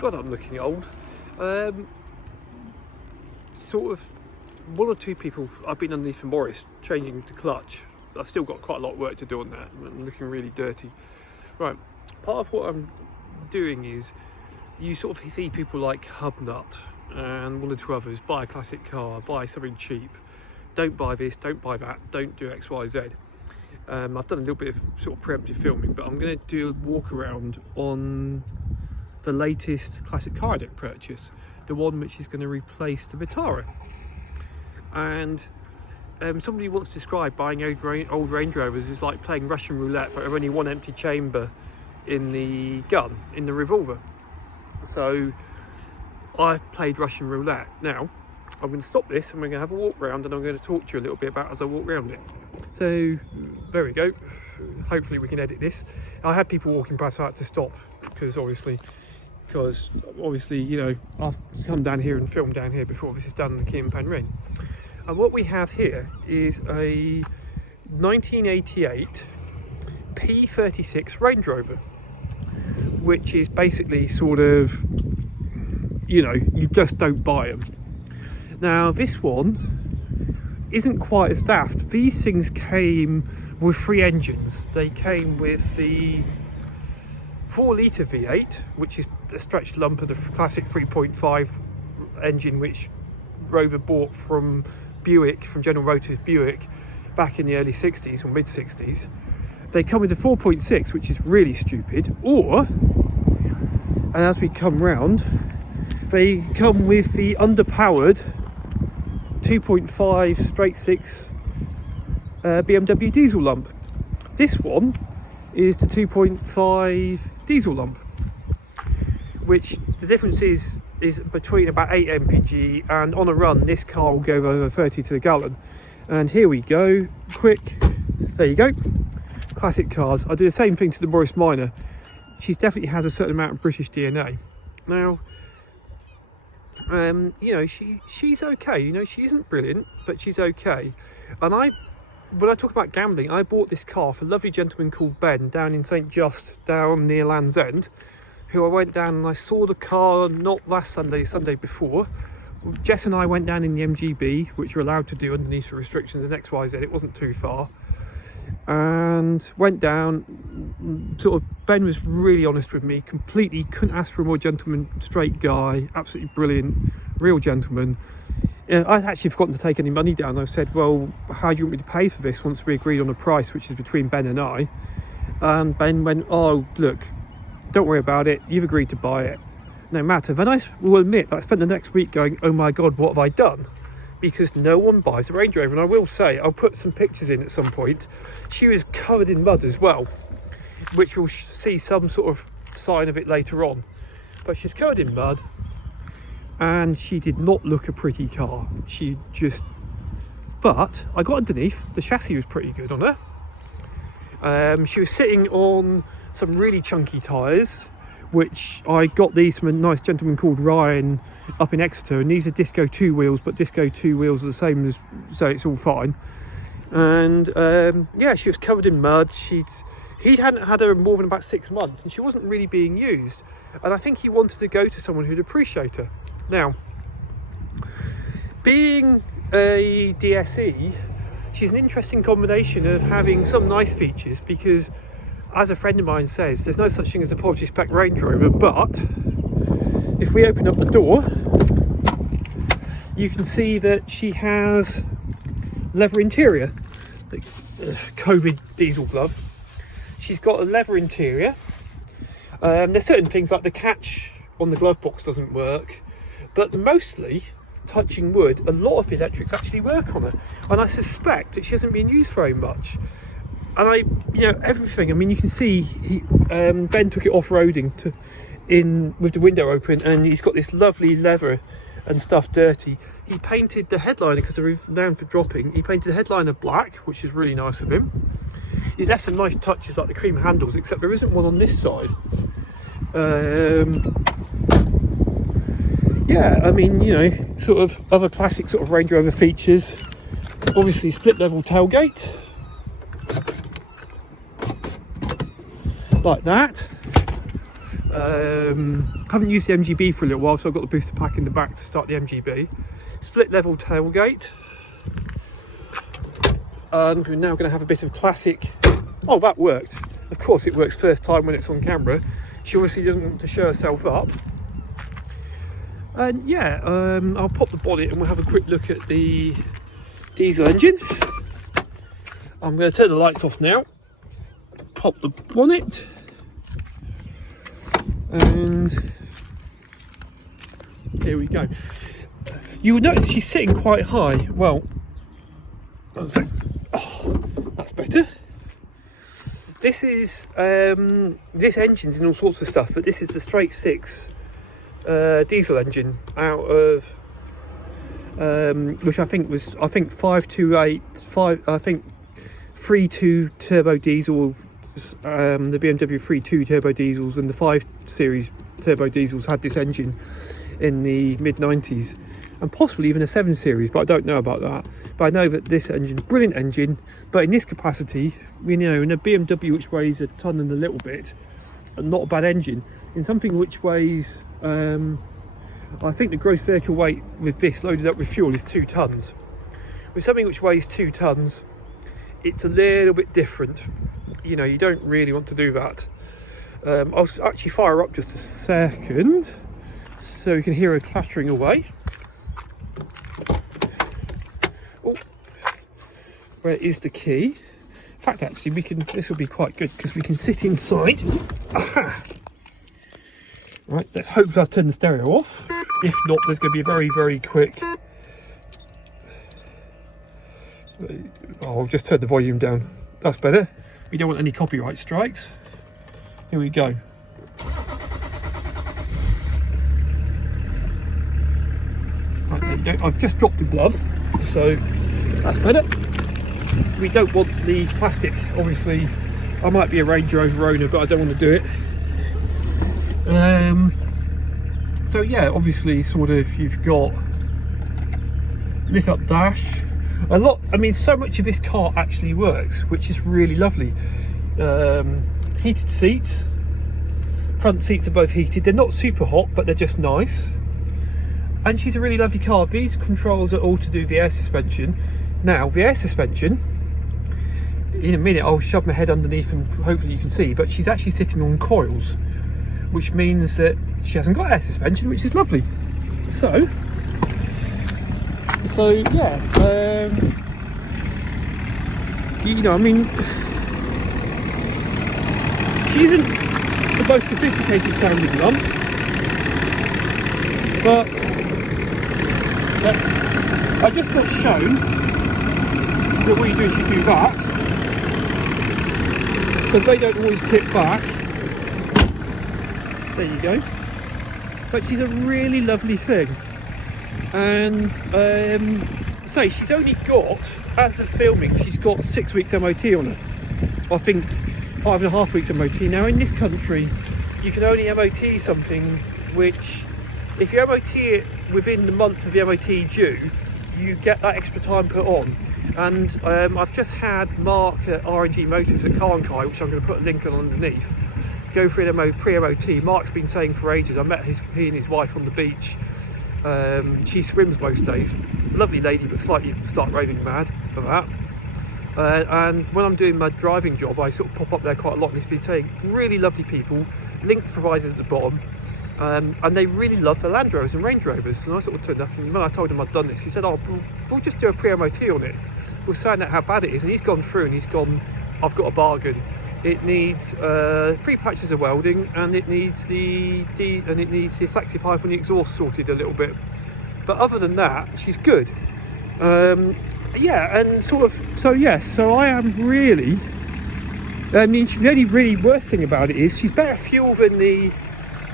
God, I'm looking old. Sort of one or two people I've been underneath for Morris changing the clutch. I've still got quite a lot of work to do on that. I'm looking really dirty. Right, part of what I'm doing is you sort of see people like Hubnut and one or two others buy a classic car, buy something cheap, don't buy this, don't buy that, don't do X, Y, Z. I've done a little bit of sort of preemptive filming, but I'm going to do a walk around on the latest Classicaraddict purchase, the one which is going to replace the Vitara. And somebody once described buying old Range Rovers is like playing Russian roulette, but with only one empty chamber in the gun, in the revolver. So I've played Russian roulette. Now I'm going to stop this and we're going to have a walk round, and I'm going to talk to you a little bit about as I walk around it. So there we go. Hopefully we can edit this. I had people walking past, so I had to stop because obviously you know, I've come down here and filmed down here before this is done in the key and pan ring. And what we have here is a 1988 P36 Range Rover, which is basically sort of, you know, you just don't buy them. Now this one isn't quite as daft. These things came with 3 engines. They came with the 4-litre V8, which is a stretched lump of the classic 3.5 engine which Rover bought from Buick, from General Motors Buick, back in the early 60s or mid 60s. They come with a 4.6, which is really stupid, or, and as we come round, they come with the underpowered 2.5 straight 6 BMW diesel lump. This one is the 2.5 diesel lump, which the difference is between about 8 mpg, and on a run this car will go over 30 to the gallon. And here we go, quick, there you go, classic cars. I do the same thing to the Morris Minor. She definitely has a certain amount of British DNA. Now you know, she's okay, you know, she isn't brilliant, but she's okay. And when I talk about gambling, I bought this car for a lovely gentleman called Ben down in St Just, down near Land's End, who I went down and I saw the car not last Sunday, Sunday before. Jess and I went down in the MGB, which you're allowed to do underneath the restrictions and XYZ, it wasn't too far. And went down, sort of, Ben was really honest with me, completely couldn't ask for a more gentleman, straight guy, absolutely brilliant, real gentleman. I'd actually forgotten to take any money down. I said, well, how do you want me to pay for this once we agreed on a price, which is between Ben and I? And Ben went, oh, look, don't worry about it, you've agreed to buy it, no matter. Then I will admit that I spent the next week going, oh my God, what have I done? Because no one buys a Range Rover. And I will say, I'll put some pictures in at some point. She was covered in mud as well, which we'll see some sort of sign of it later on. But she's covered in mud, and she did not look a pretty car. She just, but I got underneath, the chassis was pretty good on her. She was sitting on some really chunky tyres, which I got these from a nice gentleman called Ryan up in Exeter, and these are Disco 2 wheels, but Disco 2 wheels are the same as, so it's all fine. And yeah, she was covered in mud. He hadn't had her more than about 6 months, and she wasn't really being used, and I think he wanted to go to someone who'd appreciate her. Now, being a DSE, she's an interesting combination of having some nice features, because as a friend of mine says, there's no such thing as a poverty spec Range Rover, but if we open up the door, you can see that she has leather interior, like COVID diesel glove. She's got a leather interior. There's certain things like the catch on the glove box doesn't work, but mostly, touching wood, a lot of the electrics actually work on her, and I suspect that she hasn't been used very much. And you know, everything, I mean, you can see Ben took it off-roading with the window open, and he's got this lovely leather and stuff dirty. He painted the headliner, because they're known for dropping, he painted the headliner black, which is really nice of him. He's left some nice touches like the cream handles, except there isn't one on this side. Yeah, I mean, you know, sort of other classic sort of Range Rover features. Obviously split level tailgate, like that. Haven't used the MGB for a little while, so I've got the booster pack in the back to start the MGB. Split level tailgate. And we're now going to have a bit of classic. Oh, that worked. Of course it works first time when it's on camera. She obviously doesn't want to show herself up. And yeah, I'll pop the bonnet and we'll have a quick look at the diesel engine. I'm going to turn the lights off now. Pop the bonnet. And here we go. You will notice she's sitting quite high. Well, oh, that's better. This is this engine's in all sorts of stuff, but this is the straight six diesel engine out of which I think 528 3.2 turbo diesel. The BMW 3.2 turbo diesels and the 5 Series turbo diesels had this engine in the mid-90s, and possibly even a 7 Series, but I don't know about that. But I know that this engine, brilliant engine, but in this capacity, you know, in a BMW which weighs a ton and a little bit, and not a bad engine, in something which weighs I think the gross vehicle weight with this loaded up with fuel is 2 tons. With something which weighs 2 tons, it's a little bit different. You know, you don't really want to do that. I'll actually fire up just a second so you can hear her clattering away. Oh, where is the key? In fact, actually, this will be quite good because we can sit inside. Aha! Right, let's hope I've turned the stereo off. If not, there's going to be a very, very quick. Oh, I've just turned the volume down. That's better. We don't want any copyright strikes. Here we go. Right, there you go. I've just dropped the glove, so that's better. We don't want the plastic, obviously. I might be a Range Rover owner, but I don't want to do it. So yeah, obviously, sort of, you've got lit up dash. A lot, I mean, so much of this car actually works, which is really lovely. Heated seats, front seats are both heated. They're not super hot, but they're just nice. And she's a really lovely car. These controls are all to do with the air suspension. Now, the air suspension, in a minute I'll shove my head underneath and hopefully you can see, but she's actually sitting on coils, which means that she hasn't got air suspension, which is lovely. So yeah, you know, I mean, she isn't the most sophisticated sounding one, but I just got shown that what you do is you do that, because they don't always tip back. There you go. But she's a really lovely thing. And so she's only got, as of filming, she's got 6 weeks MOT on her. I think 5.5 weeks MOT. Now in this country you can only MOT something which, if you MOT it within the month of the MOT due, you get that extra time put on. And I've just had Mark at RNG Motors at Carnkie, which I'm going to put a link on underneath, go for an pre-MOT. Mark's been saying for ages. I met he and his wife on the beach. She swims most days, lovely lady, but slightly start raving mad for that. And when I'm doing my driving job, I sort of pop up there quite a lot, and he's been saying really lovely people, link provided at the bottom, and they really love the Land Rovers and Range Rovers. And I sort of turned up, and when I told him I'd done this, he said, "Oh, we'll just do a pre-MOT on it. We'll find out how bad it is." And he's gone through and he's gone, "I've got a bargain. It needs 3 patches of welding, and it needs the flexi pipe and the exhaust sorted a little bit. But other than that, she's good." Yeah, and sort of, so yes, so I am really, I mean, the only really worst thing about it is she's better fuel than the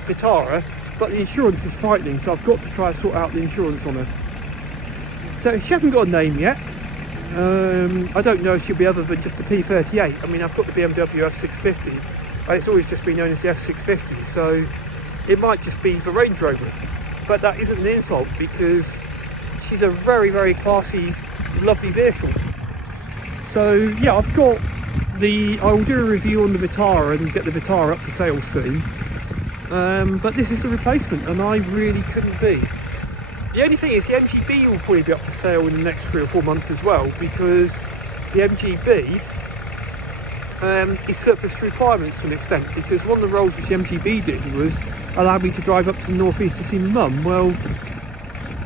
Vitara, but the insurance is frightening, so I've got to try and sort out the insurance on her. So she hasn't got a name yet. I don't know if she'll be other than just the P38. I mean, I've got the BMW F650, and it's always just been known as the F650, so it might just be the Range Rover. But that isn't an insult, because she's a very, very classy, lovely vehicle. So yeah, I will do a review on the Vitara and get the Vitara up for sale soon. but this is a replacement, and I really couldn't be. The only thing is the MGB will probably be up for sale in the next 3 or 4 months as well, because the MGB is surplus to requirements to an extent, because one of the roles which the MGB did was allow me to drive up to the northeast to see my mum. Well,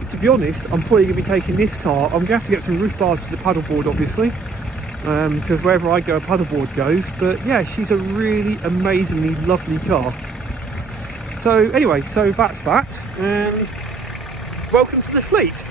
to be honest, I'm probably going to be taking this car. I'm going to have to get some roof bars for the paddleboard, obviously, because wherever I go, a paddleboard goes. But yeah, she's a really amazingly lovely car. So anyway, so that's that, and welcome to the fleet.